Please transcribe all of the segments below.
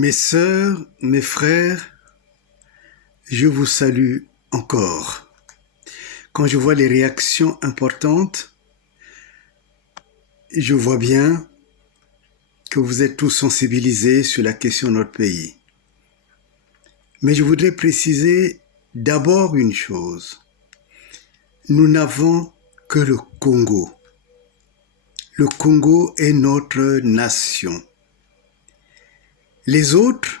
Mes sœurs, mes frères, je vous salue encore. Quand je vois les réactions importantes, je vois bien que vous êtes tous sensibilisés sur la question de notre pays. Mais je voudrais préciser d'abord une chose. Nous n'avons que le Congo. Le Congo est notre nation. Les autres,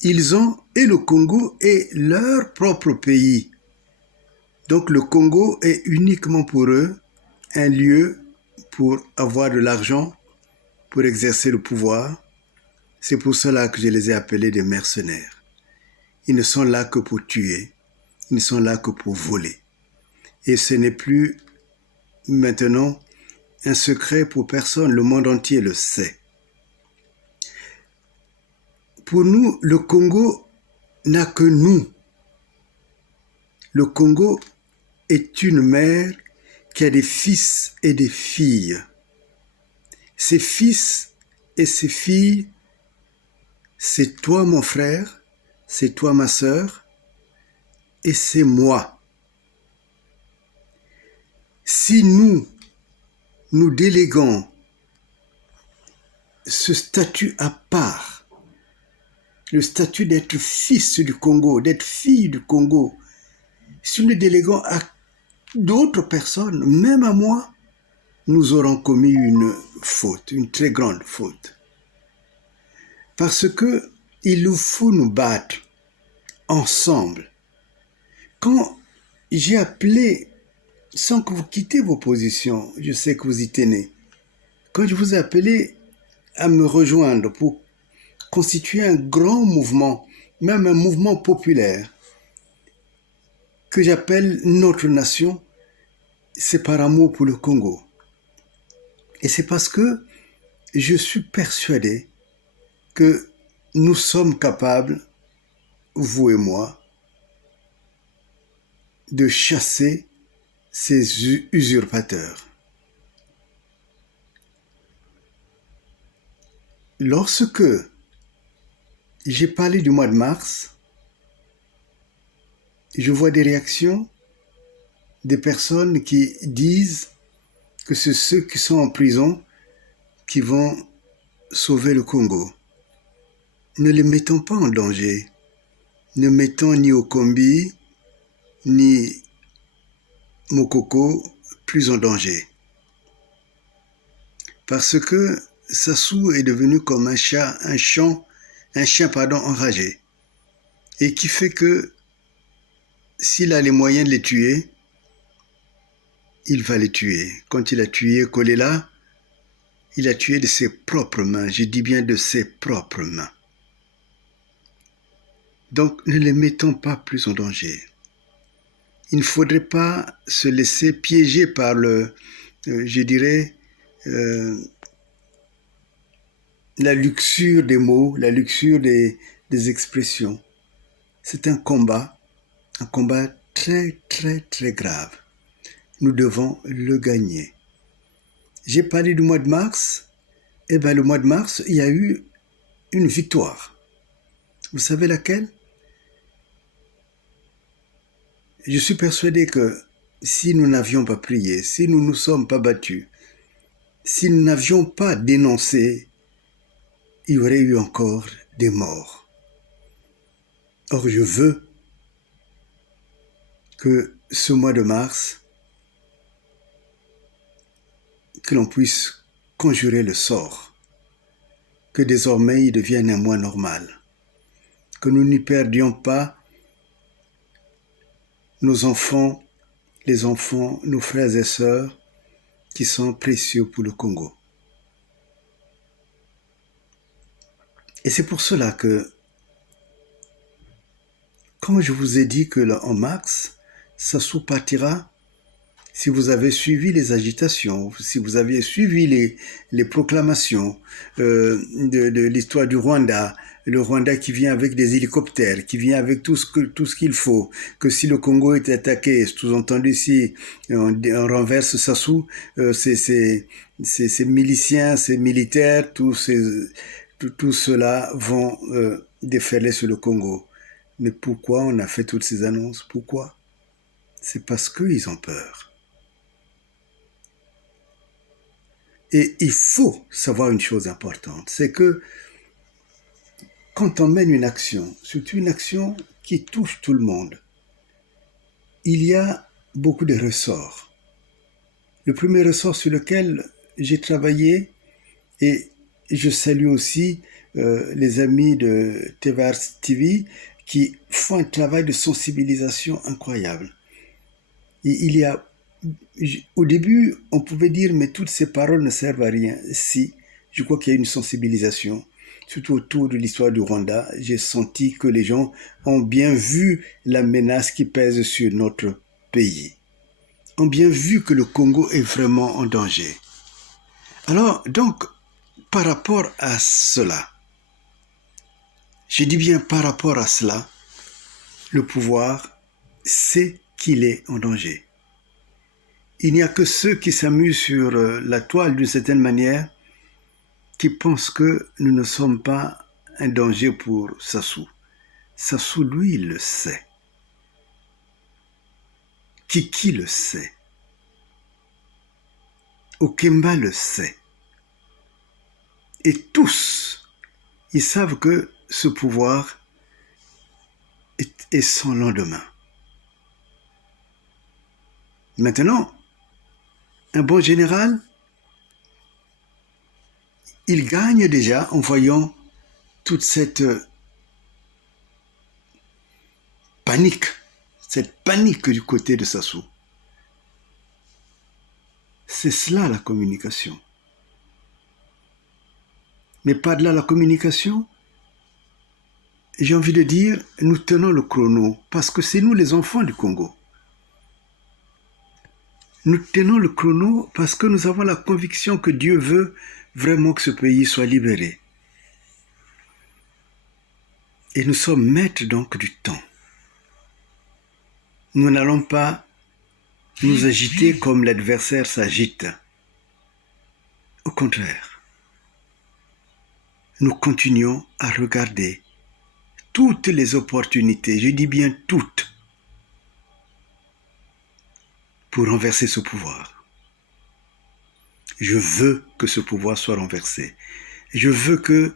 ils ont et le Congo est leur propre pays. Donc le Congo est uniquement pour eux un lieu pour avoir de l'argent, pour exercer le pouvoir. C'est pour cela que je les ai appelés des mercenaires. Ils ne sont là que pour tuer, ils ne sont là que pour voler. Et ce n'est plus maintenant un secret pour personne, le monde entier le sait. Pour nous, le Congo n'a que nous. Le Congo est une mère qui a des fils et des filles. Ses fils et ses filles, c'est toi mon frère, c'est toi ma sœur, et c'est moi. Si nous déléguons ce statut à part, le statut d'être fils du Congo, d'être fille du Congo, si nous le déléguons à d'autres personnes, même à moi, nous aurons commis une faute, une très grande faute. Parce que il nous faut nous battre ensemble. Quand j'ai appelé, sans que vous quittez vos positions, je sais que vous y tenez, quand je vous ai appelé à me rejoindre pour constituer un grand mouvement, même un mouvement populaire, que j'appelle notre nation, c'est par amour pour le Congo. Et c'est parce que je suis persuadé que nous sommes capables, vous et moi, de chasser ces usurpateurs. Lorsque j'ai parlé du mois de mars, je vois des réactions des personnes qui disent que c'est ceux qui sont en prison qui vont sauver le Congo. Ne les mettons pas en danger. Ne mettons ni Okombi, ni Mokoko plus en danger. Parce que Sassou est devenu comme un chien enragé. Et qui fait que s'il a les moyens de les tuer, il va les tuer. Quand il a tué Kolela, il a tué de ses propres mains. Je dis bien de ses propres mains. Donc ne les mettons pas plus en danger. Il ne faudrait pas se laisser piéger par la luxure des mots, la luxure des expressions. C'est un combat très, très, très grave. Nous devons le gagner. J'ai parlé du mois de mars. Eh bien, le mois de mars, il y a eu une victoire. Vous savez laquelle? Je suis persuadé que si nous n'avions pas prié, si nous ne nous sommes pas battus, si nous n'avions pas dénoncé, il y aurait eu encore des morts. Or, je veux que ce mois de mars, que l'on puisse conjurer le sort, que désormais il devienne un mois normal, que nous n'y perdions pas nos enfants, les enfants, nos frères et sœurs qui sont précieux pour le Congo. Et c'est pour cela que quand je vous ai dit que en mars, Sassou partira, si vous avez suivi les agitations, si vous aviez suivi les proclamations de l'histoire du Rwanda, le Rwanda qui vient avec des hélicoptères, qui vient avec tout ce qu'il faut, que si le Congo est attaqué, sous-entendu si on renverse Sassou, ces miliciens, ces militaires, tous ces tout cela vont déferler sur le Congo. Mais pourquoi on a fait toutes ces annonces? Pourquoi? C'est parce qu'ils ont peur. Et il faut savoir une chose importante, c'est que quand on mène une action, surtout une action qui touche tout le monde, il y a beaucoup de ressorts. Le premier ressort sur lequel j'ai travaillé, et je salue aussi les amis de Tevars TV qui font un travail de sensibilisation incroyable. Et il y a, au début, on pouvait dire, mais toutes ces paroles ne servent à rien. Si, je crois qu'il y a une sensibilisation. Surtout autour de l'histoire du Rwanda, j'ai senti que les gens ont bien vu la menace qui pèse sur notre pays, ont bien vu que le Congo est vraiment en danger. Alors, donc, par rapport à cela, je dis bien par rapport à cela, le pouvoir sait qu'il est en danger. Il n'y a que ceux qui s'amusent sur la toile d'une certaine manière qui pensent que nous ne sommes pas un danger pour Sassou. Sassou, lui, il le sait. Kiki le sait. Okemba le sait. Et tous, ils savent que ce pouvoir est sans lendemain. Maintenant, un bon général, il gagne déjà en voyant toute cette panique du côté de Sassou. C'est cela la communication. Mais par-delà la communication, j'ai envie de dire, nous tenons le chrono, parce que c'est nous les enfants du Congo. Nous tenons le chrono parce que nous avons la conviction que Dieu veut vraiment que ce pays soit libéré. Et nous sommes maîtres donc du temps. Nous n'allons pas nous agiter comme l'adversaire s'agite. Au contraire, nous continuons à regarder toutes les opportunités, je dis bien toutes, pour renverser ce pouvoir. Je veux que ce pouvoir soit renversé. Je veux que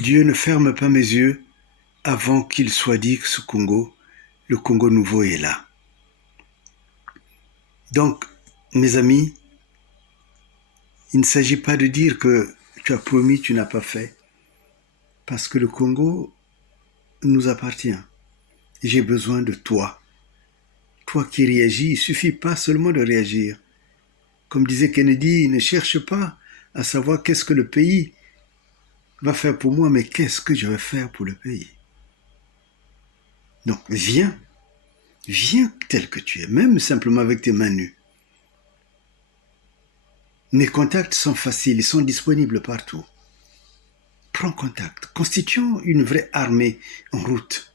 Dieu ne ferme pas mes yeux avant qu'il soit dit que le Congo nouveau est là. Donc, mes amis, il ne s'agit pas de dire que tu as promis, tu n'as pas fait, parce que le Congo nous appartient. J'ai besoin de toi. Toi qui réagis, il ne suffit pas seulement de réagir. Comme disait Kennedy, ne cherche pas à savoir qu'est-ce que le pays va faire pour moi, mais qu'est-ce que je vais faire pour le pays. Donc viens tel que tu es, même simplement avec tes mains nues. Mes contacts sont faciles, ils sont disponibles partout. Prends contact, constituons une vraie armée en route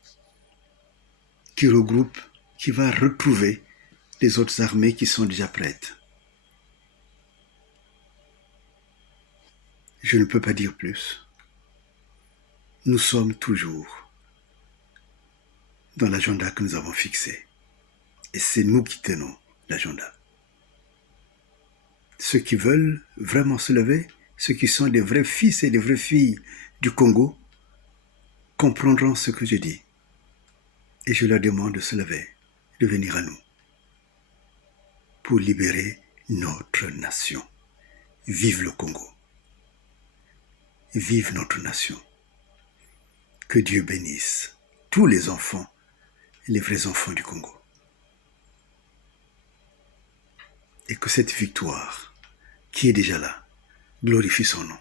qui regroupe, qui va retrouver les autres armées qui sont déjà prêtes. Je ne peux pas dire plus. Nous sommes toujours dans l'agenda que nous avons fixé. Et c'est nous qui tenons l'agenda. Ceux qui veulent vraiment se lever, ceux qui sont des vrais fils et des vraies filles du Congo, comprendront ce que je dis. Et je leur demande de se lever, de venir à nous, pour libérer notre nation. Vive le Congo. Vive notre nation. Que Dieu bénisse tous les enfants, les vrais enfants du Congo. Et que cette victoire, qui est déjà là, glorifie son nom.